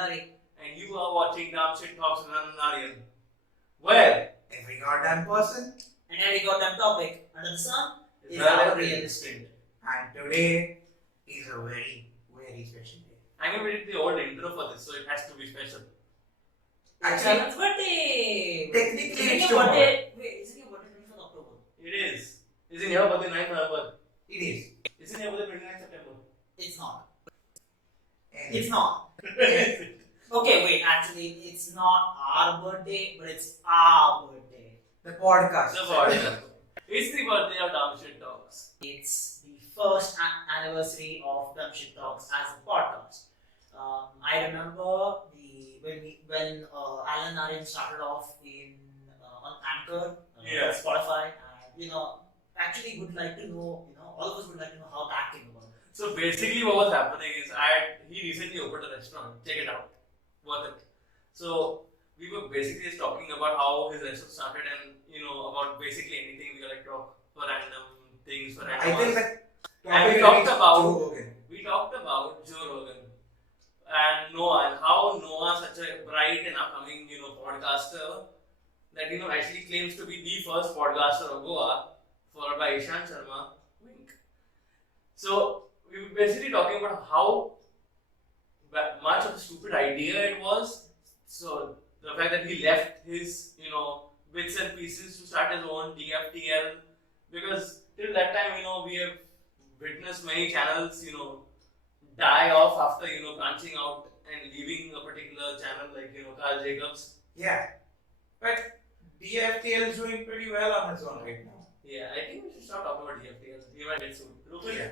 Hari. And you are watching Dumb Shit Talks with Alan Aryan. Where Every goddamn person. And every goddamn topic under the sun is relevant our real estate. And today is a very, very special day. I'm going to read the old intro for this, so it has to be special. It's Alan's birthday! Technically, Isn't it's your tomorrow. birthday? Wait, isn't your birthday 24th October? It is. Isn't your birthday 9th November? It is. Isn't your birthday 29th September? It's not. And It's not. Okay, wait, actually, it's not our birthday, but it's our birthday. the podcast. The podcast. It's the birthday of Dumb Shit Talks. It's the first anniversary of Dumb Shit Talks as a podcast. I remember when Alan Aryan started off on Anchor, Yeah. Spotify, and actually would like to know, all of us would like to know how that came about. So basically, what was happening is he recently opened a restaurant. Check it out, worth it. So we were basically just talking about how his restaurant started, and about basically anything. We were like talk for random things for random. I think hours. that And we topic talked is about- Joe Rogan. We talked about Joe Rogan and Noah, and how Noah, such a bright and upcoming podcaster, that actually claims to be the first podcaster of Goa, followed by Ishan Sharma. Wink. So we were basically talking about how much of a stupid idea it was. So the fact that he left his bits and pieces to start his own TFTL, because till that time we have witnessed many channels die off after branching out and leaving a particular channel, like Carl Jacobs. Yeah. But DFTL is doing pretty well on its own right now. Yeah, I think we should stop talking about DFTL. We might get sued. Rupert? Yeah.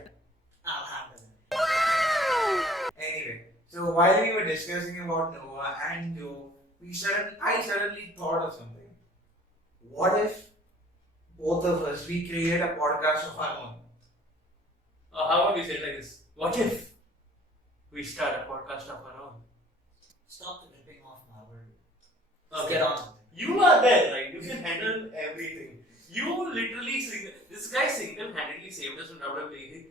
I'll handle it. Anyway, so while we were discussing about Noah and Joe, I suddenly thought of something. What if both of us we create a podcast of our own? How about we say it like this? What if we start a podcast of our own? Stop the ripping off Marvel. Okay. Get on with it. You are there, right? You can handle everything. You literally this guy single-handedly saved us from WWE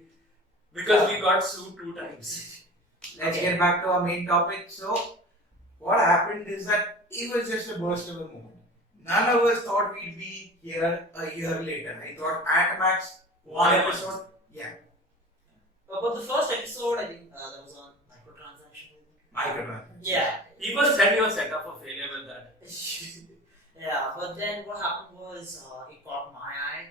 because we got sued 2 times. Let's Okay. get back to our main topic. So, what happened is that it was just a burst of a moment. None of us thought we'd be here a year later. I thought at max one One episode. Yeah, But the first episode, I think that was on microtransaction. micro. Yeah. People said you were set up for failure with that. Yeah, but then what happened was it caught my eye,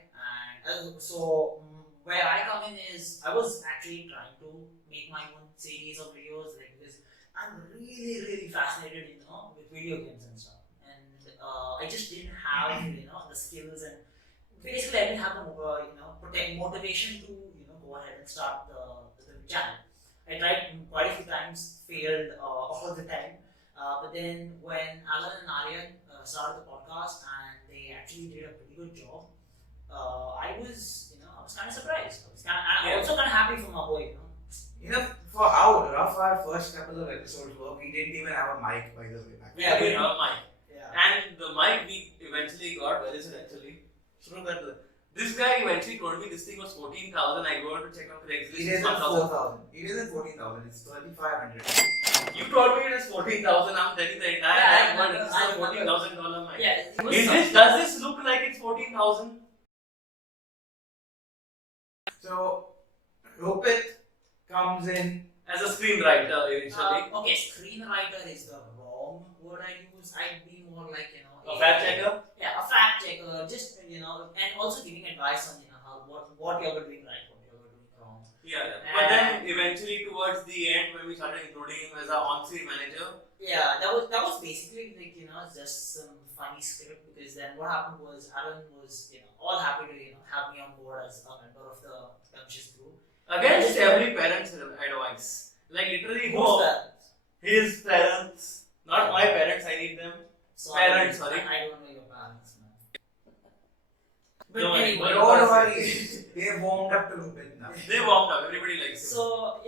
and so where I come in is I was actually trying to make my own series of videos, like, because I'm really, really fascinated, with video games and stuff, and I just didn't have the skills, and basically I didn't have the motivation to go ahead and start the channel. I tried quite a few times, failed all the time. But then when Alan and Aryan started the podcast and they actually did a pretty good job, I was kind of surprised. I'm also kind of happy for my boy. For how rough our first couple of episodes were, we didn't even have a mic, by the way. Back Yeah, then. we have a mic. Yeah. And the mic we eventually got, where is it actually? So that this guy eventually told me this thing was 14,000. I go to check out Craigslist. It isn't 1,000. 4,000. It isn't 14,000. It's 3,500. You told me it is 14,000. I'm telling the entire Yeah, time, but it's I a $14,000 mic. Yeah, it was Does this look like it's 14,000? So, Rupit comes in. As a screenwriter initially. okay, screenwriter is the wrong word I use. I'd be more like A fact checker? Yeah, a fact checker. Just and also giving advice on what you're doing right, what you're doing wrong. Yeah. But then eventually towards the end, when we started including him as our on-screen manager. Yeah, that was basically like just some funny script, because then what happened was Alan was all happy to have me on board as a member of the Conscious group. Against every parent's advice. Like literally, Who's that? his parents, not my parents, I need them. Parents, sorry. I don't know your parents, man. But No, anyway, Don't worry. They warmed up to Rupit now. They warmed up, everybody likes him. So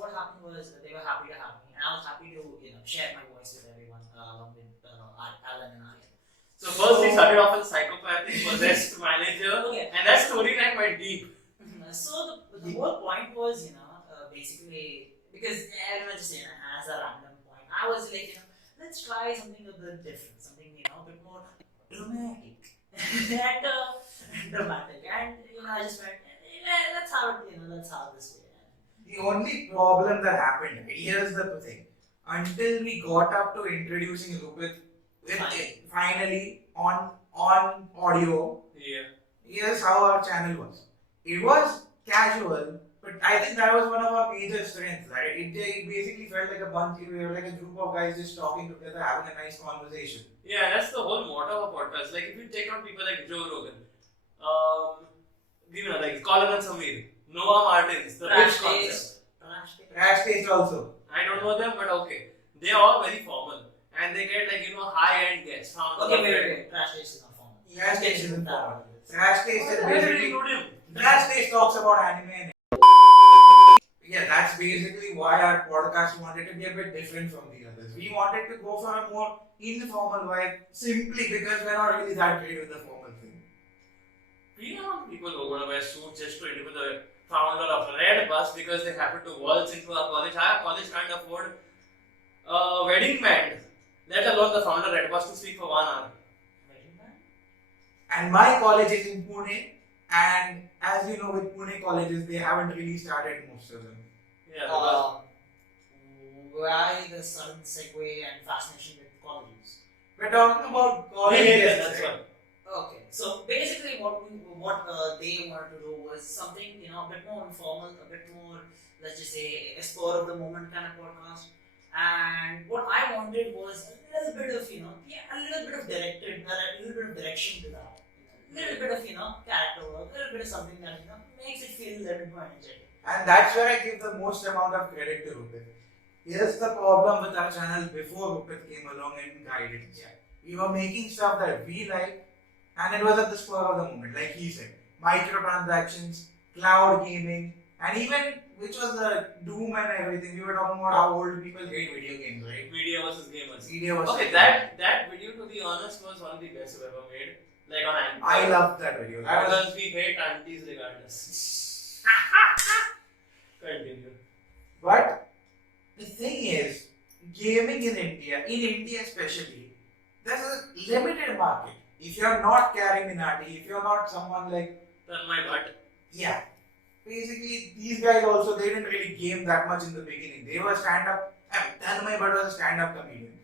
what happened was they were happy to have me, and I was happy to share my voice with everyone along with Alan and Aryan. So first he started off as a psychopathic possessed manager, Okay. and that storyline went deep. So the whole point was basically, because everyone just as a random point, I I was like, let's try something a bit different, something a bit more dramatic and dramatic, and I just went, let's have it, let's have this way. The only problem that happened, here's the thing. Until we got up to introducing Rupit finally on audio, Yeah. here's how our channel was. It was casual, but I think that was one of our major strengths, right? It basically felt like a bunch, we were like a group of guys just talking together, having a nice conversation. Yeah, that's the whole motto of a podcast. Like, if you take out people like Joe Rogan, like Colin and Samir, Noah Martins, the Crash Rich Concept. Crash Taste also. I don't know them, but okay. They are all very formal. And they get high-end guests. Okay, wait. Crash Taste is not formal. Crash Taste isn't formal. Crash Taste is Why did you basically... include him? Crash Taste talks about anime and... Yeah, that's basically why our podcast wanted to be a bit different from the others. We wanted to go for a more informal vibe simply because we're not really that great with the formal thing. We are not people who are going to wear suits just to interview the founder of Red Bus because they happen to waltz into our college. Our college can't afford a wedding band, let alone the founder Red Bus to speak for 1 hour. And my college is in Pune, and as you know, with Pune colleges, they haven't really started most of them. Yeah, because Why the sudden segue and fascination with colleges? We're talking about colleges. that's one. Okay, so basically, what they wanted to do was something a bit more informal, a bit more, let's just say, a spur of the moment kind of podcast. And what I wanted was a little bit of a little bit of direction to that, a little bit of character work, a little bit of something that makes it feel a little bit more energetic. And that's where I give the most amount of credit to Rupit. Here's the problem with our channel before Rupit came along and guided us. We were making stuff that we liked, and it was at the spur of the moment, like he said. Microtransactions, cloud gaming, and even, which was the Doom and everything, we were talking about how old people hate video games, right? Media versus gamers. Media versus Okay, that video, to be honest, was one of the best we've ever made. Like on Anchor. I loved that video. That was... Because we hate aunties regardless. Continue. But the thing is, gaming in India especially, there's a limited market. If you're not Carrie Minati, if you're not someone like... Turn my butt. Yeah. Basically, these guys also, they didn't really game that much in the beginning. They were stand-up... Tanmay Bhatt was a stand-up comedian.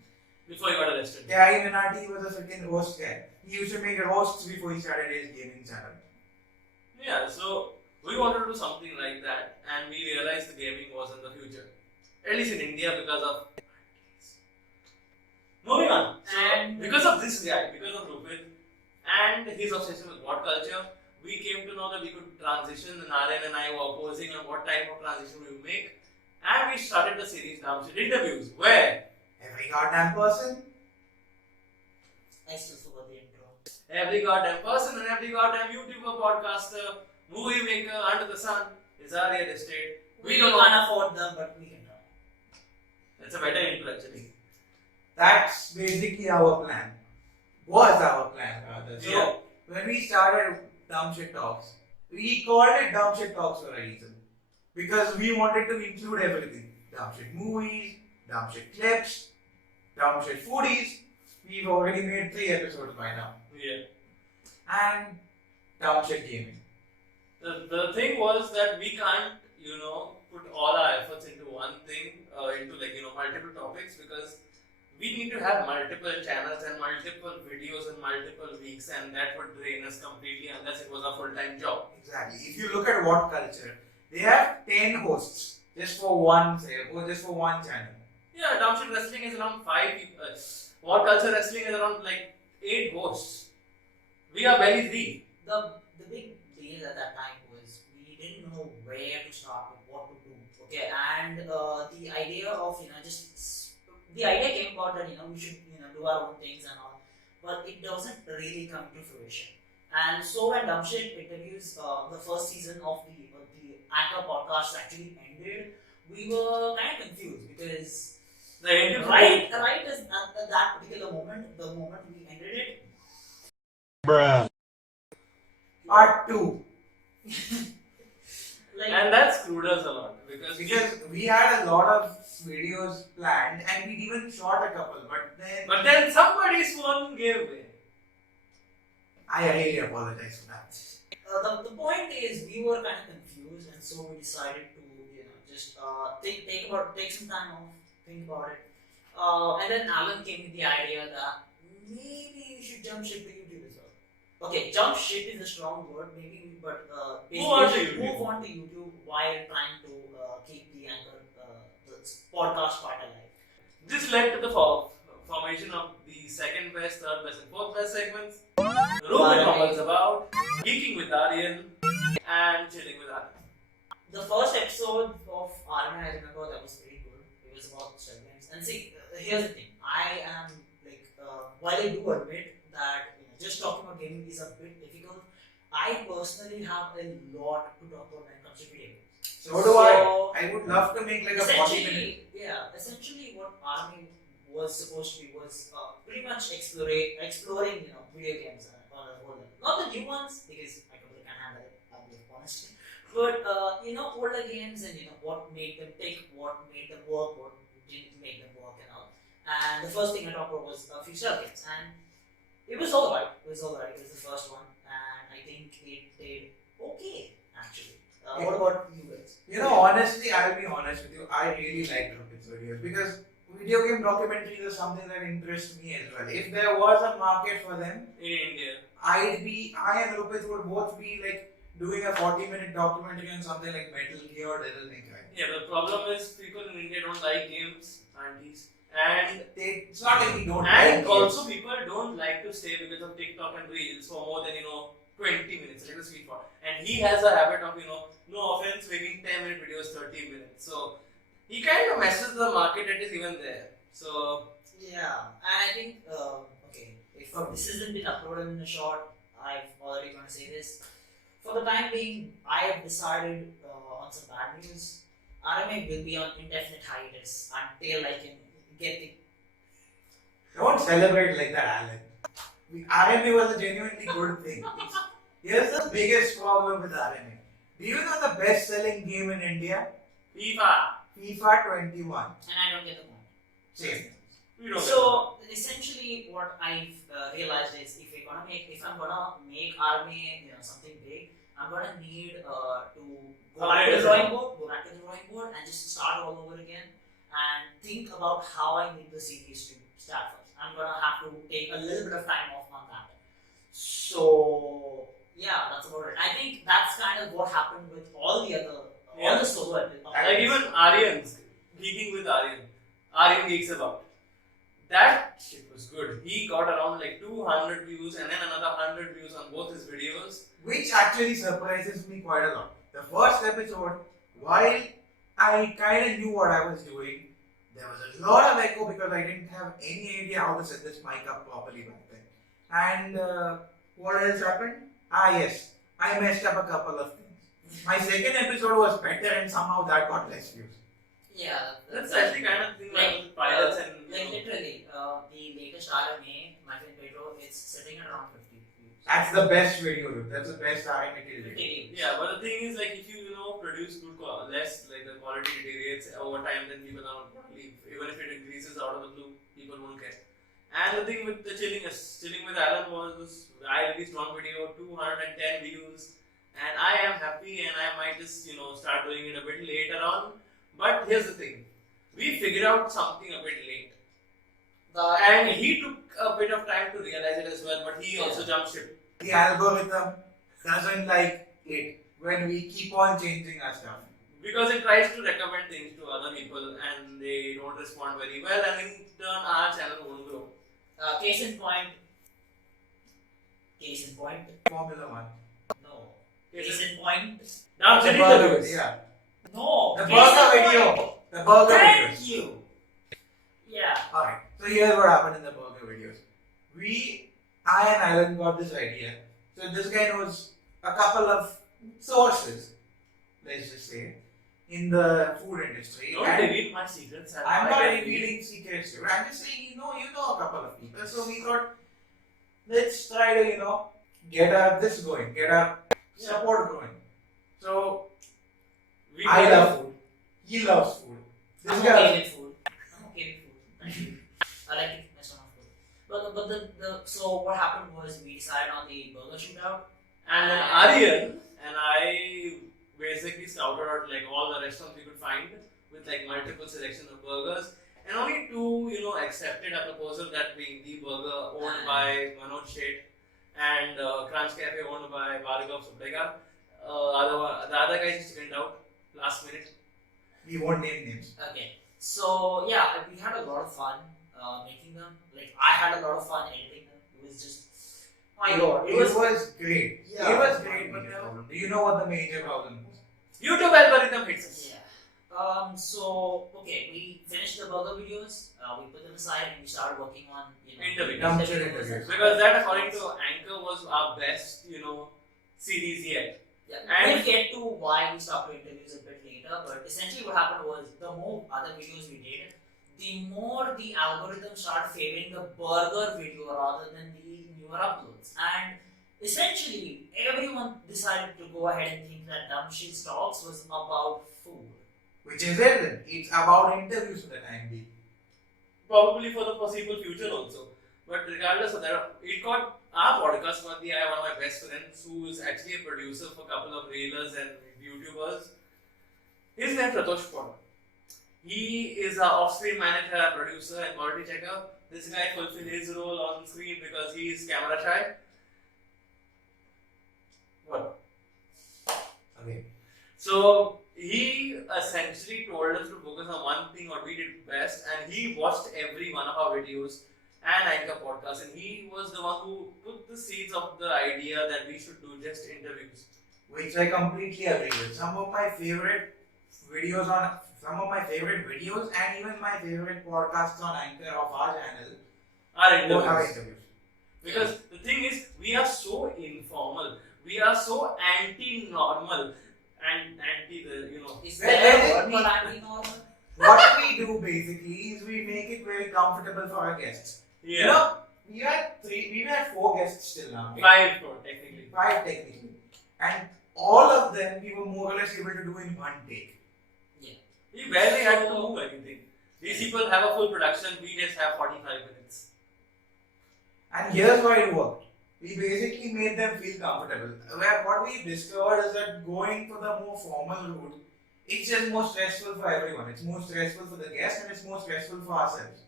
Before he got arrested. Carrie Minati was a freaking roast guy. He used to make roasts before he started his gaming channel. Yeah, so we wanted to do something like that, and we realized the gaming was in the future. At least in India, because of... Moving on. And because of this guy, because of Rupit, and his obsession with what culture, we came to know that we could transition, and Narayan and I were opposing on what type of transition we would make. And we started the series Dumb Shit Interviews, where Every goddamn person. I still forgot the intro. every goddamn person and every goddamn YouTuber, podcaster, movie maker under the sun is our real estate. We can't afford them, but we can try. That's a better intro actually. That's basically our plan. Was our plan, rather. So, Yeah. when we started Dumb Shit Talks, we called it Dumb Shit Talks for a reason. Because we wanted to include everything. Dumb shit movies, dumb shit clips, dumb shit foodies. We've already made 3 episodes by now. Yeah. And dumb shit gaming. The thing was that we can't, put all our efforts into one thing, into multiple topics, because we need to have multiple channels and multiple videos in multiple weeks, and that would drain us completely unless it was a full-time job. Exactly. If you look at What Culture, they have 10 hosts just for one channel. Yeah, Dumb Shit Wrestling is around 5 people. What Culture Wrestling is around 8 hosts. We are barely 3. The big deal at that time was we didn't know where to start with what to do. Okay, and the idea of the idea came about that we should do our own things and all, but it doesn't really come to fruition. And so when Dumb Shit Interviews, the first season of the Anchor podcast actually ended, we were kind of confused because right is at that particular moment, the moment we ended it. Bruh. Part 2. Like, And that screwed us a lot because we had a lot of videos planned and we'd even shot a couple, but then somebody's phone gave way. I really apologize for that. the point is, we were kind of confused, and so we decided to, just take some time off, think about it. And then Alan came with the idea that maybe we should jump ship to YouTube as well. Okay, jump ship is a strong word, maybe, but basically move on to YouTube while trying to keep the anchor, the podcast part alive. This led to the formation of the second best, third best, and fourth best segments. Room was about geeking with Aryan and chilling with Aryan. The first episode of RMA, I remember that was very good. It was about segments. And see, here's the thing. I am like, while I do admit that just talking about gaming is a bit difficult, I personally have a lot to talk about when it comes to video games. So do I. I would love to make like a 40-minute. Yeah, essentially what RMA was supposed to be was pretty much exploring video games on a whole level. Not the new ones, because I totally can't handle it, I'll be honest. But older games and what made them tick, what made them work, what didn't make them work and all. And the first thing I talked about was future games, and it was alright. It was the first one, and I think it did okay actually. What about you guys? Honestly, I'll be honest with you. I really like Rupit's videos because video game documentaries are something that interests me as well. If there was a market for them in India, I and Rupit would both be like doing a 40-minute documentary on something like Metal Gear or Devil May Cry. Yeah, but the problem is people in India don't like games, aunties. And it's not like we don't and like also games. people don't like to stay because of TikTok and Reels for more than 20 minutes, like a sweet spot. And he has a habit of no offense, making 10-minute videos 30 minutes. So he kind of messes the market that is even there. So yeah, and I think okay, if this hasn't been uploaded in a short, I've already going to say this. For the time being, I have decided on some bad news. RMA will be on indefinite hiatus until I can get the. Don't celebrate like that, Alan. RMA was a genuinely good thing. Here's the biggest problem with RMA. Do you know the best-selling game in India? FIFA 21. And I don't get the point. Same. So essentially, what I've realized is if I'm gonna make RMA something big, I'm gonna need to go back to the drawing board, and just start all over again and think about how I need the series to start first. I'm gonna have to take a little bit of time off on that. So yeah, that's about it. I think that's kind of what happened with all the solo episodes. Like even Aryan's geeking with Aryan geeks about. That shit was good. He got around like 200 views and then another 100 views on both his videos. Which actually surprises me quite a lot. The first episode, while I kind of knew what I was doing, there was a lot of echo because I didn't have any idea how to set this mic up properly back then. And what else happened? Yes, I messed up a couple of things. My second episode was better and somehow that got less views. Yeah, that's actually kind of thing like pilots and literally the latest RMA, my friend Pedro, it's sitting at around 50 views. That's the best video. That's the best RMA till date. Yeah, but the thing is like if you produce good less, like the quality deteriorates over time, then people are not gonna leave. Even if it increases out of the blue, people won't care. And the thing with the chilling with Alan was I released one video, 210 views, and I am happy and I might just start doing it a bit later on. But here's the thing, we figured out something a bit late. And he took a bit of time to realize it as well, but he also jumped ship. The algorithm doesn't like it when we keep on changing our stuff. Because it tries to recommend things to other people and they don't respond very well, and in turn our channel won't grow. Case in point. Formula 1. No. Case in point. Now The burger, yeah. No. The burger video. The burger videos. Thank you. Yeah. Alright, so here's what happened in the burger videos. I and Alan got this idea. So this guy knows a couple of sources, let's just say, in the food industry. Don't And reveal my secrets. I'm not revealing secrets here. I'm just saying, you know a couple of people. So we thought, let's try to, get our this going, get our support going. So I love food. He loves food. This I'm guy. okay with food. I'm okay with food. Actually, I like it. My stomach food. But the so what happened was we decided on the burger shootout. And then Aryan and I basically scouted out like all the restaurants we could find with like multiple selections of burgers. And only two, accepted a proposal, that being the burger owned by Manoj Sheth and Crunch Cafe owned by Bhargav Sublega. The other guys just went out last minute. We won't name names. Okay. So yeah, we had a lot of fun making them. Like I had a lot of fun editing them. It was just my god. It was great. Yeah. It was great, but do you know what the major problem was? YouTube algorithm hits us. Yeah. So okay, we finished the burger videos. We put them aside and we started working on Interviews. Interviews. Because that, according to Anchor, was our best, series yet. Yeah. And- We'll get to why we stopped doing interviews a bit later. But essentially, what happened was the more other videos we did, the more the algorithm started favoring the burger video rather than the newer uploads. And essentially, everyone decided to go ahead and think that Dumb Shit Talks was about food. Which is it? It's about interviews for the time being. Probably for the foreseeable future also. But regardless of that, it got our podcast got one of my best friends who is actually a producer for a couple of Railers and YouTubers. His name is Pratosh Potter. He is our off-screen manager, producer, and quality checker. This guy fulfills his role on screen because he is camera shy. What? Okay. So he essentially told us to focus on one thing what we did best, and he watched every one of our videos and Anchor podcast, and he was the one who put the seeds of the idea that we should do just interviews. Which I completely agree with. Some of my favorite videos and even my favorite podcasts on Anchor of our channel Our both have interviews. interviews. Because the thing is, we are so informal, we are so anti-normal and anti Is Well, there well, a word for anti-normal? What we do basically is we make it very comfortable for our guests. yeah. You know, we've had 4 guests till now. Okay? 5 technically. 5 technically. And all of them we were more or less able to do in one take. We barely had to move anything. These people have a full production, we just have 45 minutes. And here's why it worked. We basically made them feel comfortable. Where what we discovered is that going for the more formal route, it's just more stressful for everyone. It's more stressful for the guest and it's more stressful for ourselves.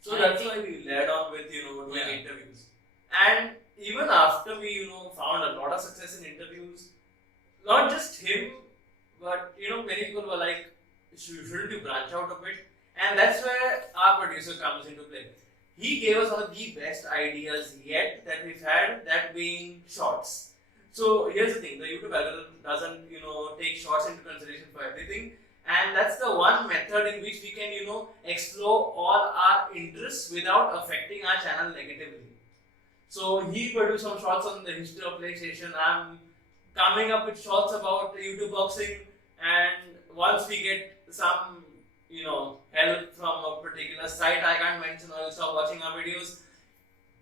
So that's why we led on with doing Yeah. interviews. And even after we found a lot of success in interviews, not just him, but many people were like, shouldn't you branch out a bit? And that's where our producer comes into play. He gave us one of the best ideas yet that we've had, that being shorts. So here's the thing, the YouTube algorithm doesn't take shorts into consideration for everything, and that's the one method in which we can explore all our interests without affecting our channel negatively. So he produced some shorts on the history of PlayStation. I'm coming up with shorts about YouTube boxing, and once we get some help from a particular site I can't mention, or you'll stop watching our videos,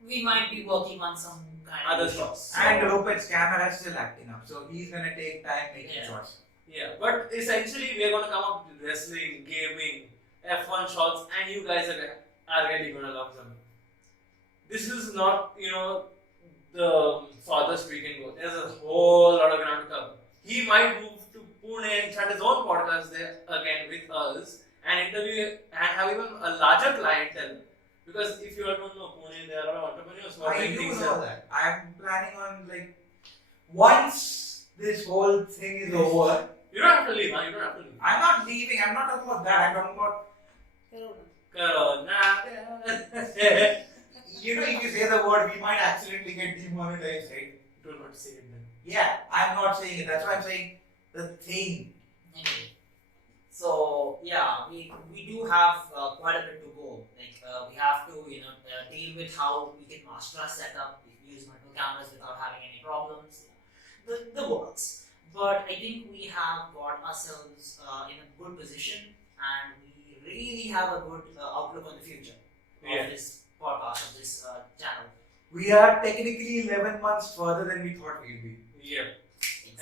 We might be working on some kind of other shots. And Rupat's camera is still acting up, so he's gonna take time making Yeah. shots. Yeah, but essentially we're gonna come up with wrestling, gaming, F1 shots, and you guys are really gonna love them. This is not, the farthest we can go. There's a whole lot of ground to cover. He might move to Pune and start his own podcast there again with us and interview and have even a larger clientele. Because if you all don't know Pune, there are a lot of entrepreneurs who are I doing do things know there. that. I'm planning on once this whole thing is over, You don't have to leave, huh? You don't have to leave. I'm not leaving. I'm not talking about that. I'm talking about Corona. if you say the word, we might accidentally get demonetized, right? Do not say it then. Yeah, I'm not saying it. That's why I'm saying the thing. Okay. So yeah, we do have quite a bit to go. We have to deal with how we can master our setup, we can use multiple cameras without having any problems. The works. But I think we have got ourselves in a good position, and we really have a good outlook on the future Yeah. of this podcast, of this channel. We are technically 11 months further than we thought we'd be. Yeah.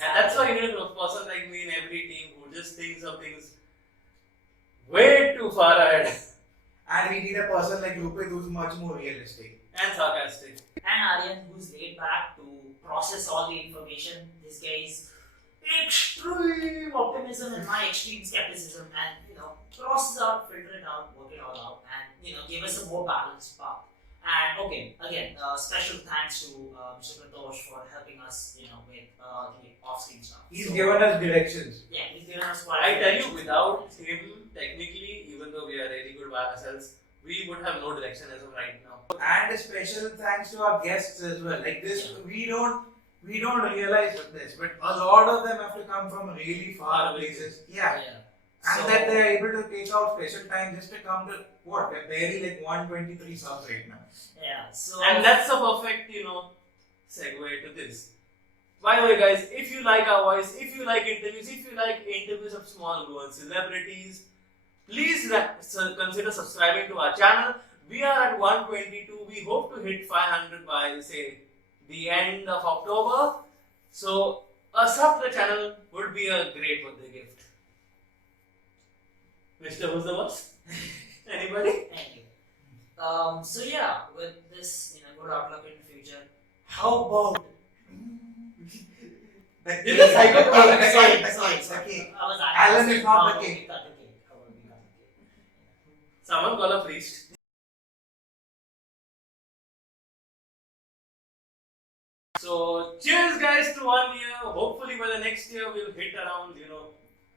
And that's why you need a person like me in every team who just thinks of things way too far ahead And we need a person like Rupit who's much more realistic. and sarcastic. And Aryan, who's laid back to process all the information. This guy is extreme optimism and my extreme skepticism, and process out, filter it out, work it all out, and give us a more balanced path. And okay, again, special thanks to Mr. Pratosh for helping us, with the off-screen stuff. He's So, given us directions. yeah, he's given us quite. I tell you, without him, technically, even though we are really good by ourselves, we would have no direction as of right now. And a special thanks to our guests as well. Like this, we don't realize this, but a lot of them have to come from really far places. Yeah. Yeah. And So- that they're able to take out special time just to come to what? They're barely like 123 subs right now. Yeah. So. And that's a perfect, segue to this. By the way, guys, if you like our voice, if you like interviews of small grown celebrities, please consider subscribing to our channel. We are at 122. We hope to hit 500 by, say, the end of October. So, a sub to the channel would be a great birthday gift. Mr. Who's the boss? Anybody? Thank you. So yeah, with this, good outlook in the future, how about? The Did the cake, psycho- the oh, cake, sorry, the sorry, cake, the sorry. cake. I was Alan is not the how king. we cut the cake? How about we cut the cake? Someone call a priest. So, cheers, guys, to 1 year. Hopefully, by the next year, we'll hit around,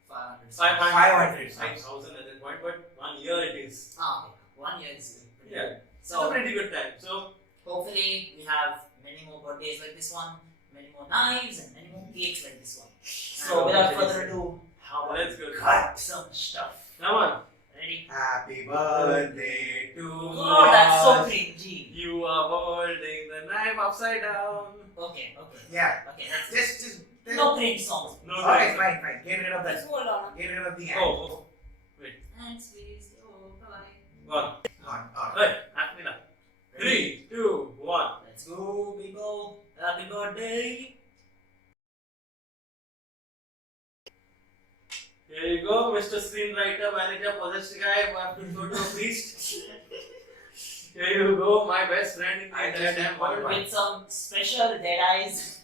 500. 500, 500. 5,000 at that point. But 1 year it is. Ah, okay. 1 year is pretty Yeah. good. It's a So pretty good time. So, hopefully we have many more birthdays like this one, many more knives, and many more cakes like this one. So And without obviously- further ado, how about let's go. cut some stuff? Come on. Ready? Happy birthday to Oh, that's so us. cringy. You are holding the knife upside down. Okay. Yeah. Okay, that's it. Just. No cringe songs. No, Alright, fine. Get rid of Let's that. hold on. Get rid of the end. Oh, Thanks, please. Oh, bye. one. Alright. Hey, happy now. 3, 2, 1. Let's go, people. Happy birthday. Here you go, Mr. Screenwriter, Manager, Possessed Guy who have to go to a priest. Here you go, my best friend in the I entire just damn did one world. point. With some special dead eyes.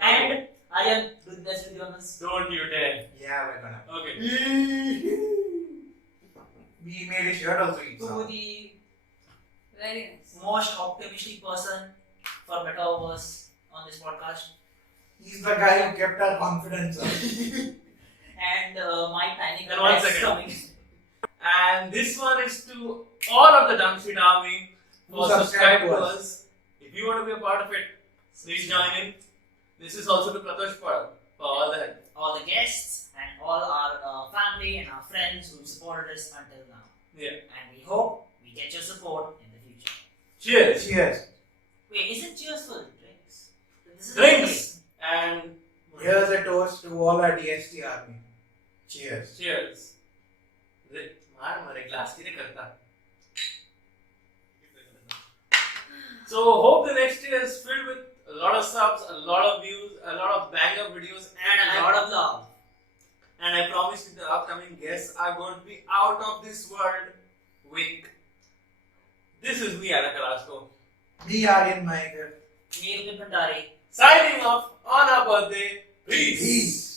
And Aryan, do the best with you on this. Don't you dare. Yeah, we're gonna. Okay. We made a shirt also. each To song. the Very nice. most optimistic person for Metaverse on this podcast. He's the guy who kept our confidence up. And my panic And one attacks second. coming. And this one is to all of the Dumpshit Army who Who subscribe subscribe to to us. If you want to be a part of it, please join in. This is also to Pratosh for all the help. All the guests and all our family and our friends who supported us until now. Yeah. And we hope we get your support in the future. Cheers. Cheers. Wait, isn't cheers for drinks? This is Drinks. And Here's a toast to all our DST army. Cheers. cheers. मार मारे glass की नहीं करता. So hope the next year is filled with a lot of subs, a lot of views, a lot of banger videos, And a lot of love. And I promise you the upcoming guests are going to be out of this world. Wink. This is me, Anna Carrasco, We are in my Me, Rupit Bhandari. signing off on our birthday. Peace. Peace.